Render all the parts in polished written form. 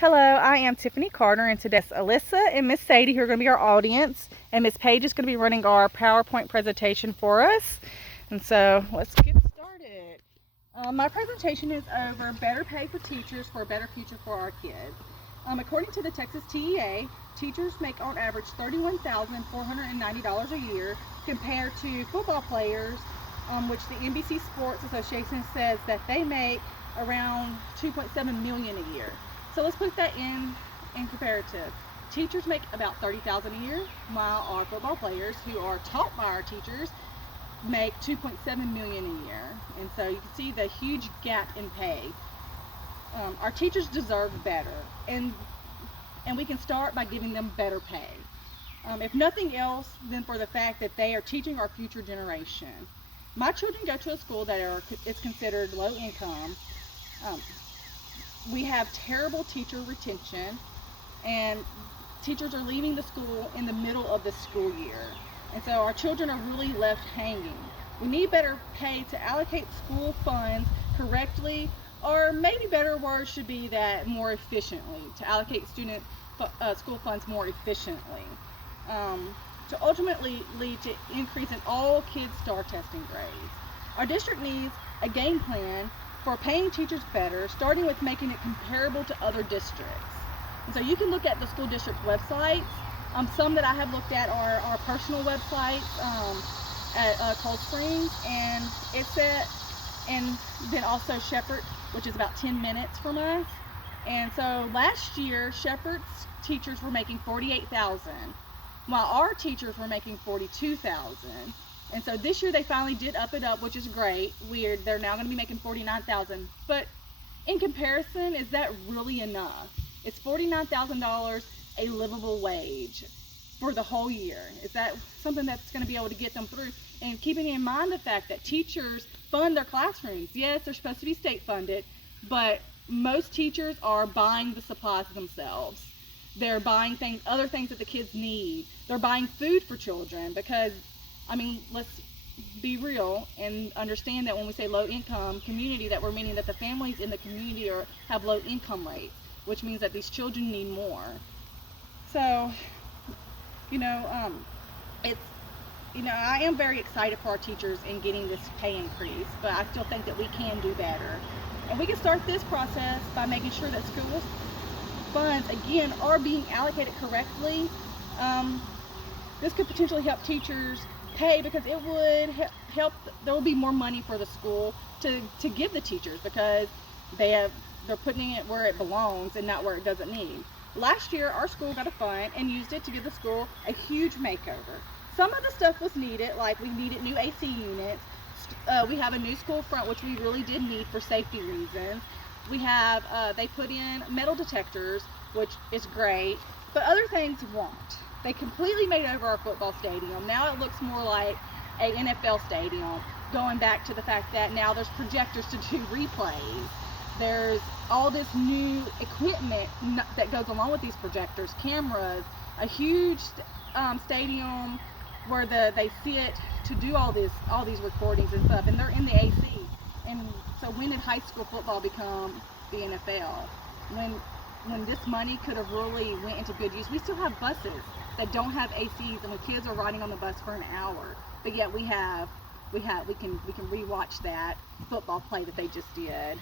Hello, I am Tiffany Carter, and today Alyssa and Miss Sadie who are going to be our audience, and Miss Paige is going to be running our PowerPoint presentation for us. And so let's get started. My presentation is over better pay for teachers for a better future for our kids. According to the Texas TEA, teachers make on average $31,490 a year compared to football players, which the NBC Sports Association says that they make around $2.7 million a year. So let's put that in comparative. Teachers make about $30,000 a year, while our football players, who are taught by our teachers, make $2.7 million a year. And so you can see the huge gap in pay. Our teachers deserve better, and we can start by giving them better pay. If nothing else, then for the fact that they are teaching our future generation. My children go to a school that is considered low income. We have terrible teacher retention, and teachers are leaving the school in the middle of the school year. And so our children are really left hanging. We need better pay to allocate school funds correctly, or maybe better words should be that more efficiently, to allocate school funds more efficiently, to ultimately lead to increase in all kids' STAR testing grades. Our district needs a game plan for paying teachers better, starting with making it comparable to other districts. And so you can look at the school district websites. Some that I have looked at are our personal websites at Cold Springs, and and then also Shepherd, which is about 10 minutes from us. And so last year, Shepherd's teachers were making $48,000, while our teachers were making $42,000. And so this year they finally did up it up, which is great. They're now going to be making $49,000. But in comparison, is that really enough? Is $49,000 a livable wage for the whole year? Is that something that's going to be able to get them through? And keeping in mind the fact that teachers fund their classrooms. Yes, they're supposed to be state funded, but most teachers are buying the supplies themselves. They're buying other things that the kids need. They're buying food for children because, let's be real and understand that when we say low income community, that we're meaning that the families in the community have low income rates, which means that these children need more. So, I am very excited for our teachers in getting this pay increase, but I still think that we can do better. And we can start this process by making sure that schools funds, again, are being allocated correctly. This could potentially help teachers pay, because it would help. There will be more money for the school to give the teachers, because they're putting it where it belongs and not where it doesn't need. Last year, our school got a fund and used it to give the school a huge makeover. Some of the stuff was needed, like we needed new AC units. We have a new school front, which we really did need for safety reasons. We have, they put in metal detectors, which is great, but other things won't. They completely made over our football stadium. Now it looks more like a NFL stadium, going back to the fact that now there's projectors to do replays. There's all this new equipment that goes along with these projectors, cameras, a huge stadium where they sit to do all these recordings and stuff, and they're in the AC. And so when did high school football become the NFL? When this money could have really went into good use. We still have buses that don't have ACs, and when kids are riding on the bus for an hour, but yet we can rewatch that football play that they just did.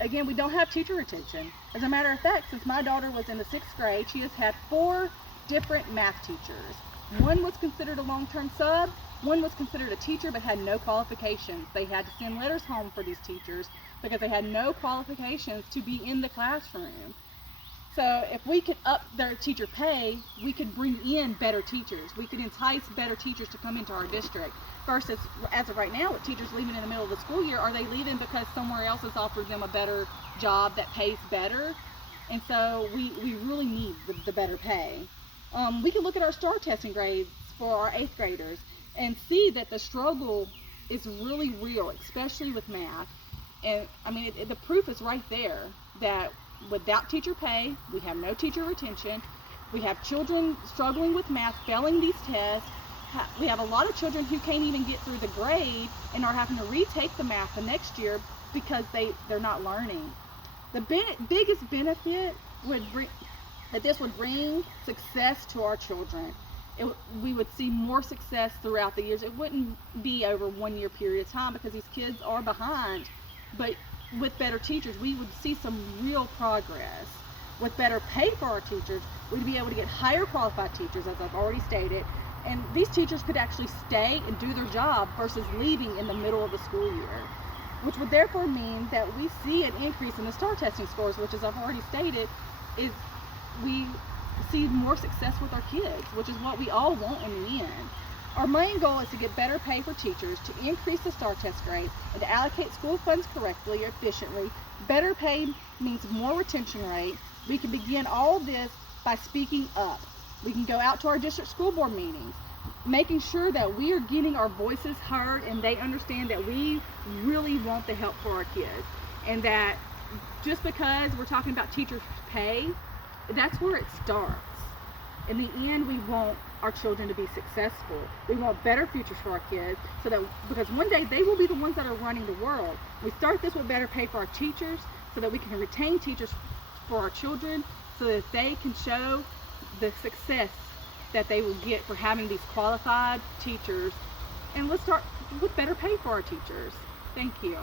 Again, we don't have teacher retention. As a matter of fact, since my daughter was in the 6th grade, she has had 4 different math teachers. One was considered a long-term sub, one was considered a teacher but had no qualifications. They had to send letters home for these teachers because they had no qualifications to be in the classroom. So if we could up their teacher pay, we could bring in better teachers. We could entice better teachers to come into our district. Versus, as of right now, with teachers leaving in the middle of the school year, are they leaving because somewhere else has offered them a better job that pays better? And so we really need the better pay. We can look at our STAR testing grades for our 8th graders and see that the struggle is really real, especially with math. And the proof is right there that without teacher pay, we have no teacher retention. We have children struggling with math, failing these tests. We have a lot of children who can't even get through the grade and are having to retake the math the next year because they're not learning. The biggest benefit would bring that this would bring success to our children. We would see more success throughout the years. It wouldn't be over 1 year period of time because these kids are behind. But with better teachers, we would see some real progress. With better pay for our teachers, we'd be able to get higher qualified teachers, as I've already stated. And these teachers could actually stay and do their job versus leaving in the middle of the school year, which would therefore mean that we see an increase in the STAR testing scores, which, as I've already stated, is we see more success with our kids, which is what we all want in the end. Our main goal is to get better pay for teachers, to increase the STAR test grades, and to allocate school funds correctly, efficiently. Better pay means more retention rate. We can begin all this by speaking up. We can go out to our district school board meetings, making sure that we are getting our voices heard and they understand that we really want the help for our kids. And that just because we're talking about teachers' pay, that's where it starts. In the end, we want our children to be successful. We want better futures for our kids, so that because one day they will be the ones that are running the world. We start this with better pay for our teachers, so that we can retain teachers for our children, so that they can show the success that they will get for having these qualified teachers. And let's start with better pay for our teachers. Thank you.